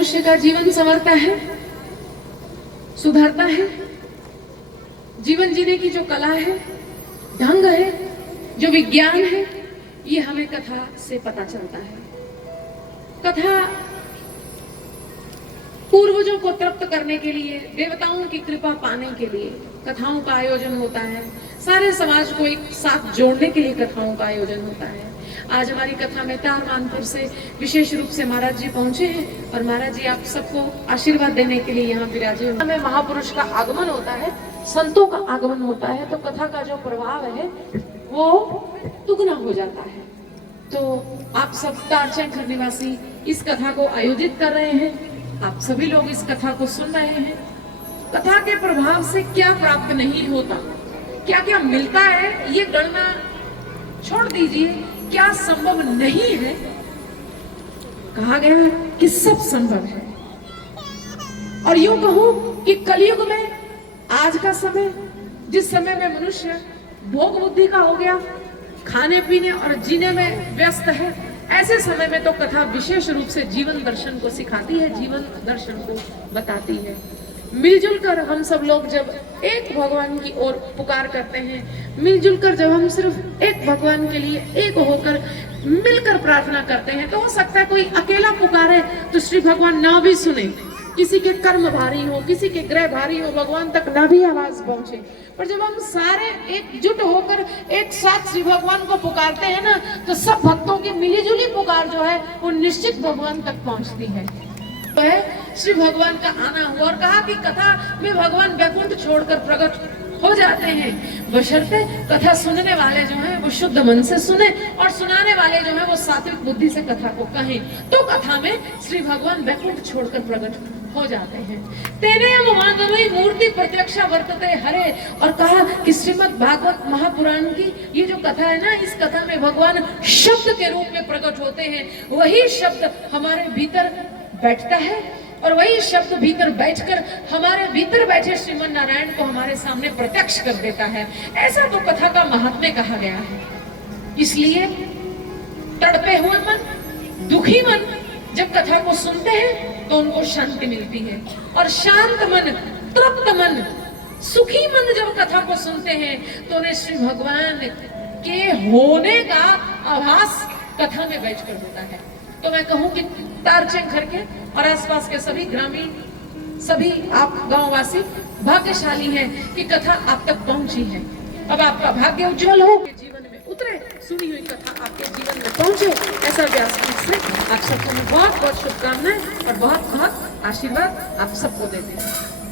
मनुष्य का जीवन संवरता है, सुधरता है। जीवन जीने की जो कला है, ढंग है, जो विज्ञान है, ये हमें कथा से पता चलता है। कथा पूर्वजों को तृप्त करने के लिए, देवताओं की कृपा पाने के लिए कथाओं का आयोजन होता है। सारे समाज को एक साथ जोड़ने के लिए कथाओं का आयोजन होता है। आज हमारी कथा में तार मानपुर से विशेष रूप से महाराज जी पहुंचे हैं और महाराज जी आप सबको आशीर्वाद देने के लिए यहाँ विराजे हुए। हमें महापुरुष का आगमन होता है, संतों का आगमन होता है, तो कथा का जो प्रभाव है वो दुगना हो जाता है। तो आप सब तारचंद निवासी इस कथा को आयोजित कर रहे हैं, आप सभी लोग इस कथा को सुन रहे हैं। कथा के प्रभाव से क्या प्राप्त नहीं होता, क्या क्या मिलता है, ये गणना छोड़ दीजिए। क्या संभव नहीं है, कहा गया कि सब संभव है। और यूं कहूं कि कलयुग में आज का समय, जिस समय में मनुष्य भोग बुद्धि का हो गया, खाने पीने और जीने में व्यस्त है, ऐसे समय में तो कथा विशेष रूप से जीवन दर्शन को सिखाती है, जीवन दर्शन को बताती है। मिलजुल कर हम सब लोग जब एक भगवान की ओर पुकार करते हैं, मिलजुल कर जब हम सिर्फ एक भगवान के लिए एक होकर मिलकर प्रार्थना करते हैं, तो हो सकता है कोई अकेला पुकारे तो श्री भगवान ना भी सुने, किसी के कर्म भारी हो, किसी के ग्रह भारी हो, भगवान तक ना भी आवाज पहुंचे। पर जब हम सारे एकजुट होकर एक साथ श्री भगवान को पुकारते हैं ना, तो सब भक्तों की मिलीजुली पुकार जो है वो निश्चित भगवान तक पहुंचती है। तो है श्री भगवान का आना हुआ और कहा कि कथा में भगवान वैकुंठ छोड़कर प्रकट हो जाते हैं, बशर्ते कथा सुनने वाले जो हैं वो शुद्ध मन से सुने और सुनाने वाले जो हैं वो सात्विक बुद्धि से कथा को कहें। तो कथा में श्री भगवान वैकुंठ छोड़कर प्रकट हो जाते हैं। तेने मानवी मूर्ति प्रत्यक्षा वर्तते हरे, और कहा कि श्रीमद् भागवत महापुराण की ये जो कथा है ना, इस कथा में भगवान शब्द के रूप में प्रकट होते हैं। वही शब्द हमारे भीतर बैठता है और वही शब्द भीतर बैठकर हमारे भीतर बैठे श्रीमन नारायण को हमारे सामने प्रत्यक्ष कर देता है। ऐसा तो कथा का महात्म्य कहा गया है। इसलिए तड़पे हुए मन, दुखी मन जब कथा को सुनते हैं तो उनको शांति मिलती है, और शांत मन, तृप्त मन, सुखी मन जब कथा को सुनते हैं तो उन्हें श्री भगवान के होने का आभास कथा में बैठकर होता है। तो मैं कहूं कि तारचंद घर के और आसपास के सभी ग्रामीण, सभी आप गांववासी भाग्यशाली हैं कि कथा आप तक पहुंची है। अब आपका भाग्य उज्जवल हो, जीवन में उतरे, सुनी हुई कथा आपके जीवन में पहुंचे, ऐसा व्यासपीठ से आप सबको मैं बहुत बहुत शुभकामनाएं और बहुत बहुत आशीर्वाद आप सबको देते हैं।